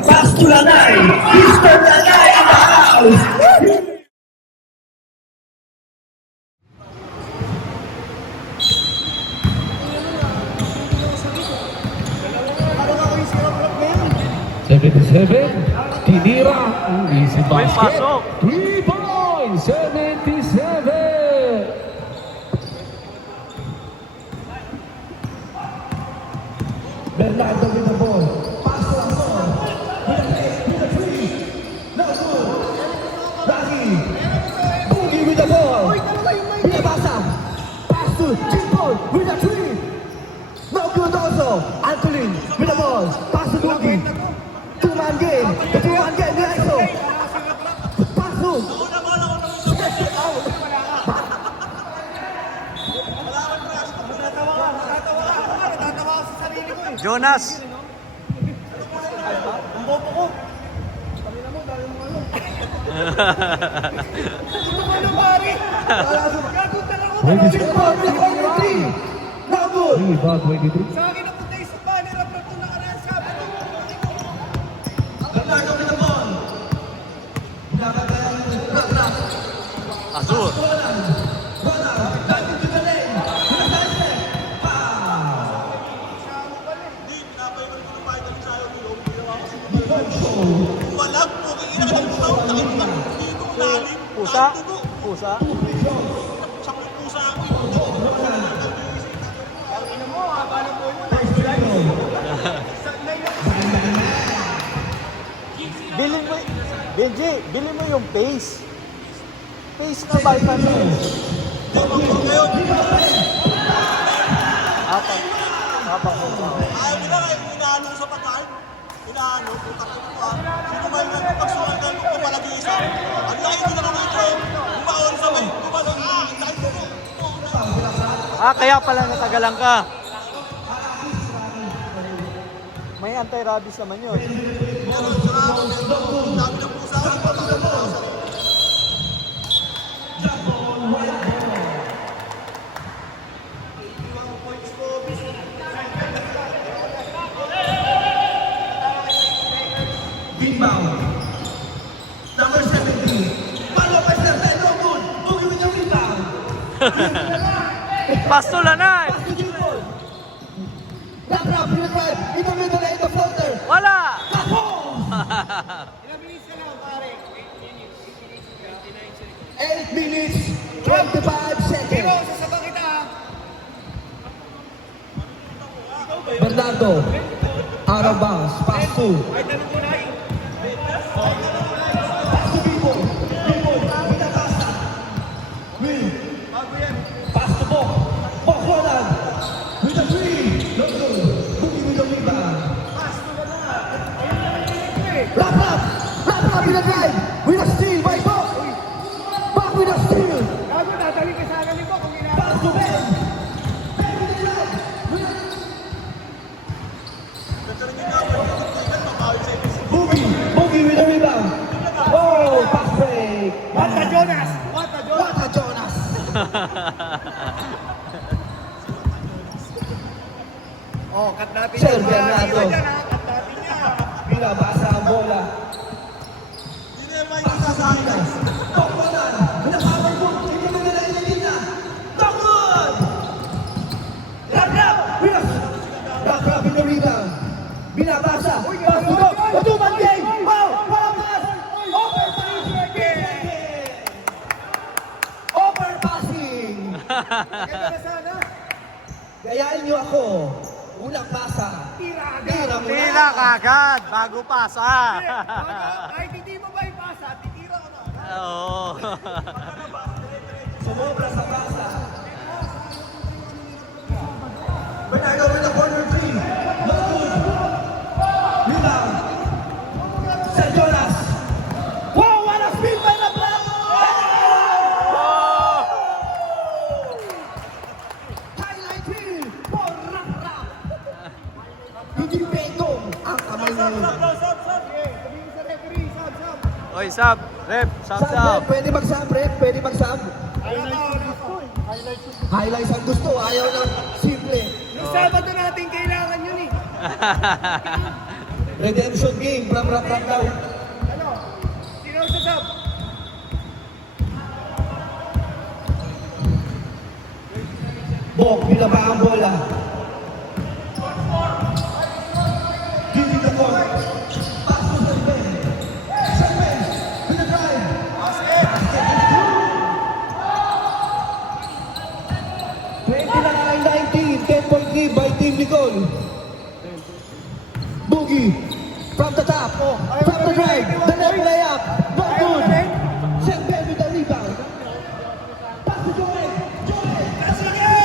Pastor Lanay, Mr. Lanay in the house. Tinira ang easy basket. pasok. 3 points, 77. Bernardo with the ball. Pass to Amor. With the three. No good. Rocky. Boogie with the ball. Pinabasa. Pass to Jimbo with the three. No good also. Antolin with the ball. Pass to Boogie. Two-man game. The two-man game. Nelson. Pass to. Jonas. Ang bobo ko. Pamina mo, dahil mo ano. Ito mo na pare. Gagod na ako. No good. Rebound 23. Sa akin ang punta isa pa. Nirap-rap ko nakaraan sabi ko. Bernardo with the ball. Azul. Pusa? Pusa? Bilhin mo, Benji, bilhin mo yung pace. Pace na ba? Apat. Apat mo. Ayaw mo na kayo, inaanong sa pagkain. Inaanong, putak ko pa. Sino ba yung nagpagsukan ng lupa palagi isa? Ang laki ko na naman ito. Bumaon sa may, bumaon. Kaya pala natagalan ka. May anti-rabies naman yun. Rebound. Number 17. Follow by Stephen. No good. Boogie with the rebound. Pastor Lanay. Pass to Jimbo. Rap, in the drive. In the middle and the floater. Wala. Ilang minutes ka lang, pare? 8 minutes. 25 seconds. Sasaba kita ha. Bernardo. Out of bounds. Pass to. Ay, tanong ko na eh. Pass to Bimbo. Bimbo. With the pass. Will. Bago yan. Pass to Bok. Bok Roland. With the three. No good. Boogie with the rebound. Rap in the drive. With a steal by Bok. Bok with a steal. Gago, dadali ka sa akin ko kung Pass to Ben. Ben with the drive. Boogie. Boogie with the rebound. Oh, pass break. What the Jonas? What the Jonas? What a Jonas. Oh, cut natin Sir yan. Bernardo. Iwan dyan ha, cut natin yan. Pinabasa ang bola. Hindi naman yung sasahin. Bok Roland. With a power book. Hindi mo nila inagina. No good. Rap in the rebound. Binabasa. Pass to Bok. Two-man game. Wow. Pass. Overpassing. Ganda na sana. Gayain niyo ako. Unang pasa. Tira mo na. Tila kagad. Bago pasa. Kahit hindi mo ba ipasa, titira ko na. Oo. Sumobra sa pasa. Bernardo with the corner three. No good. Rebound. St. Jonas. Wow, what a spin by the block! Highlight reel for Rap. Hindi petong ang kamay ngayon. Sabihin sa referee, sab. Oy, sub. Rep. Sub, Sub, sub. pwede mag-sub, rep. Pwede mag-sub. Highlights. Highlights ang gusto. Ayaw ng simple. Yung Sabado natin kailangan yun eh. Redemption game from Rap Rap daw. Bok, binaba ang bola. Giving the ball. Pass to Serben. Serben, with the drive. Basket is through. 29-19, 10-point lead by Team Nicole. Boogie, from the top, from the drive, the left layup, no good. Serben with the rebound. Pass to Joel. Joel, that's again.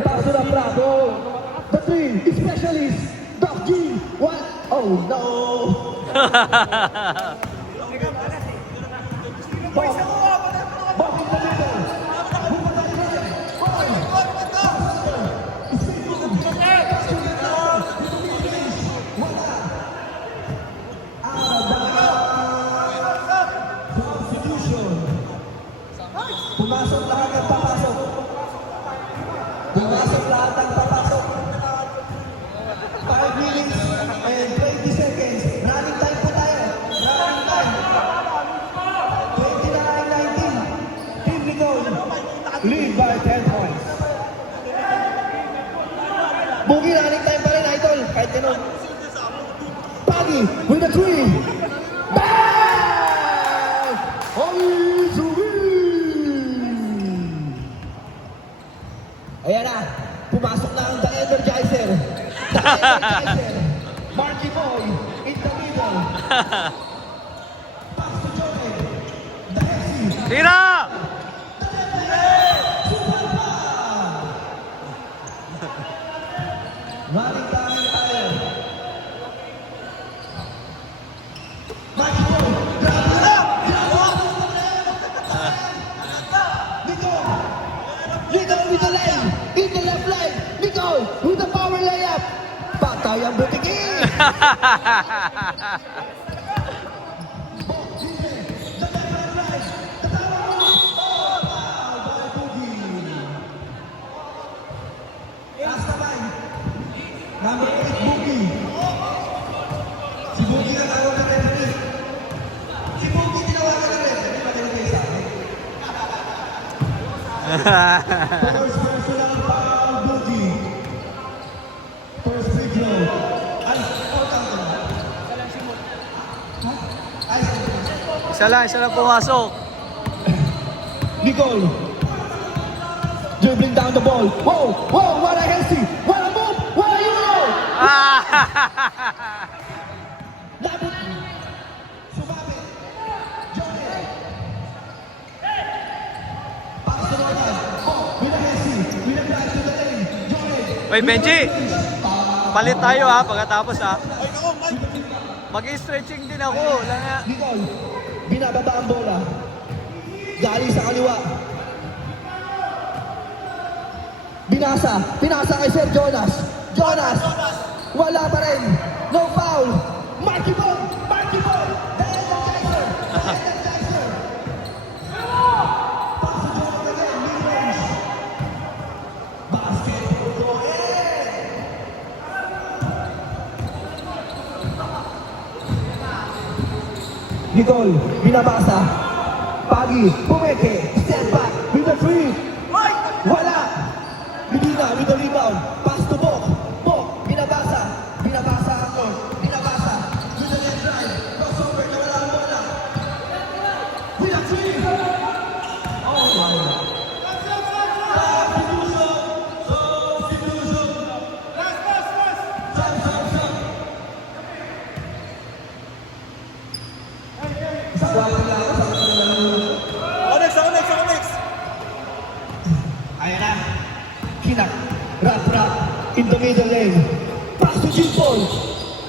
Pass to the Bravo. The three, specialist, Doc G. What? Oh no. Bok. Bok in the middle. Pumasok lahat ang papasok. Pumasok lahat ang papasok. 5 minutes and 20 seconds. Running time po tayo. Running time. 29-19. Team Nicole lead by 10 points. Boogie, running time pa rin, idol. Kahit ganun. Pagi with a three. Bang! Always win! Ayan na. Pumasok na ang The Energizer. The Energizer. Marky Boy in the middle. Pass to Joel. The Hexy. Tira! Running time tayo. Marky Boy. Grabe na! Nicole. Nicole with the lane. In the left lane. Nicole with the power layup. Patay ang butiki. Last naman. Number 8, Boogie. Si Boogie na tawag ng referee. Si Boogie tinawagan ng referee. Hindi ba talaga sa akin? First personal foul, Boogie. First free throw. Ay, outang ka na. Ay, Isa lang pumasok. Nicole. Dribbling down the ball. Whoa, whoa, what a healthy. What a move. What a euro. Labot. Sumabit. Joel. Pass to the right. Oh, with a healthy. With a drive to the lane. Joel. Uy, Benji! Palit tayo ha, pagkatapos ha. Ay, ako, Mike. Mag-stretching din ako. Lang nga. Nicole. Binababa ang bola. Galing sa kaliwa. Pinasa kay Sir Jonas. Jonas. Wala pa rin. No foul. Marky Boy. Marky Boy. The Energizer. The Energizer. Pass to Jonas again. Mid-range. Basket. Nicole, binabasa. Pagi, pumeke, step back, with the free. Wala. Medina, with the rebound. Pass to Bok. Bok, binabasa. Binabasa ako. Binabasa. With the left drive. Crossover, nawala ang bola. With a free. Oh my. Substitution. Substitution. Ako next. Ayan na. Kinak. Rap. In the middle lane. Pass to Jim Paul.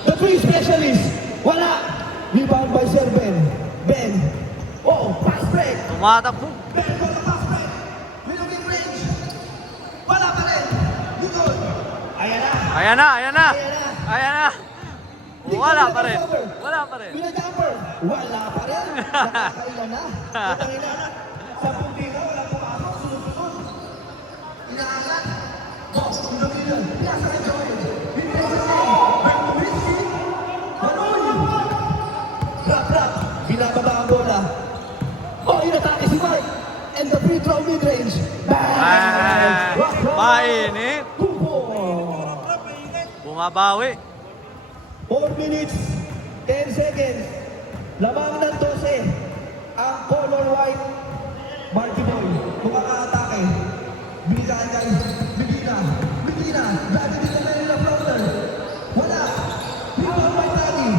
The three specialist. Wala. Rebound by Serben. Ben. Oh, pass break. Tumatakbo. Ben for the pass break. Middle mid-range. Wala pa rin. Nicole. Ayan na. Ayan na. Ayan na. Ayan na. Wala pa rin. Wala pa rin. Pinajumper. Wala pa rin. Nakakailan na. Nakakailan na. 10 dito. Walang pumasok. Sunod-sunod. Inatake si Mark. And the free throw mid-range. Ah, mainit. Kupo. Bumabawi. 4 minutes, 10 seconds. Lamang ng 12. Ang color white. Marky Boy, kung makaka-atake. Bilisan guys. Bigina. Bigina. Dati dito na yung floater. Wala. Rebound by Tani.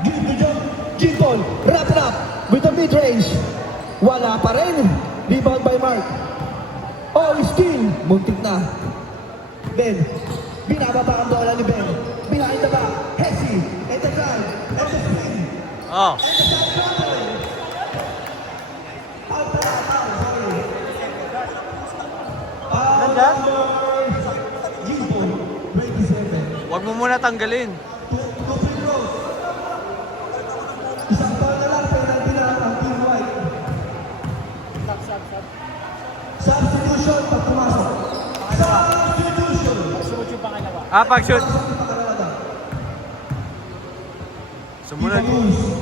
Give to John. Jingle. Wrap it up with the mid-range. Wala pa rin. Rebound by Mark. Oh, steal. Muntik na. Ben. Binababa ang bola ni Ben. Behind the back. Hesi. And the drive. And the spin. Oh. And the side dribble. Out the back. Out. Sorry. Nandyan? Jingle. 27. Huwag mo muna tanggalin. Two free throws. Isang ball na lang. Penalty na ang team white. Substitution pag pumasok. Substitution. Pag-shoot. Sumunod.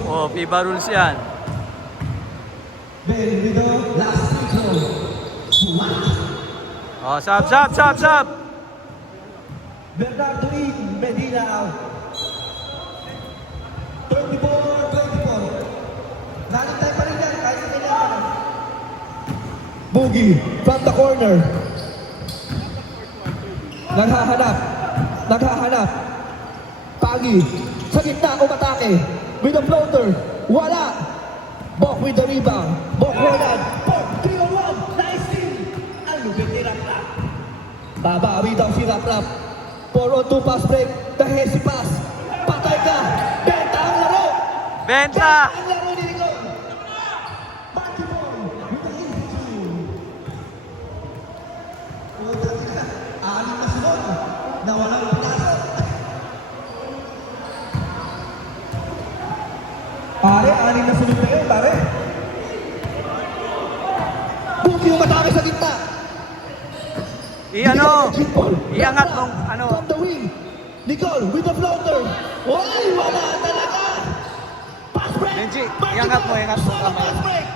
Oh, FIBA rules yan. Ben with the last free throw. Oh, sub. Bernardo in, Medina out. 24-24. Nanintay pa rin yan, kahit sa kailangan. Boogie from the corner. Naghahanap. Pagi, sa gitna, umatake. With the floater, wala. Bok with the rebound. Bok Roland. Bok, 3-on-1. Nice steal. Ang lupit ni Raplap. Babawi daw si Raplap. 4-on-2 pass break. The Hesi pass. Patay ka. Benta ang laro. Benta. Ang laro ni Rico. Marky Boy with the in-between. Anim na sunod na walang pinasok. Pare, anim na sunod na yun, pare. Boogie umatake sa gitna. Iangat mong From the wing. Nicole with the floater. Oy, wala talaga. Pass break. Benji, Marky iangat mo, Boy. iangat mo Solo kamay. pass break.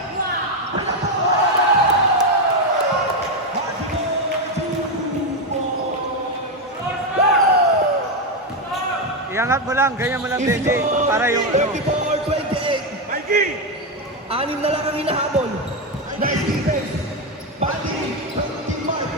Iangat mo lang, ganyan mo lang, Benji. Para yung ano. 24-28. Mikey! Anim na lang ang hinahabol. Nice defense. Bali from Team Mark.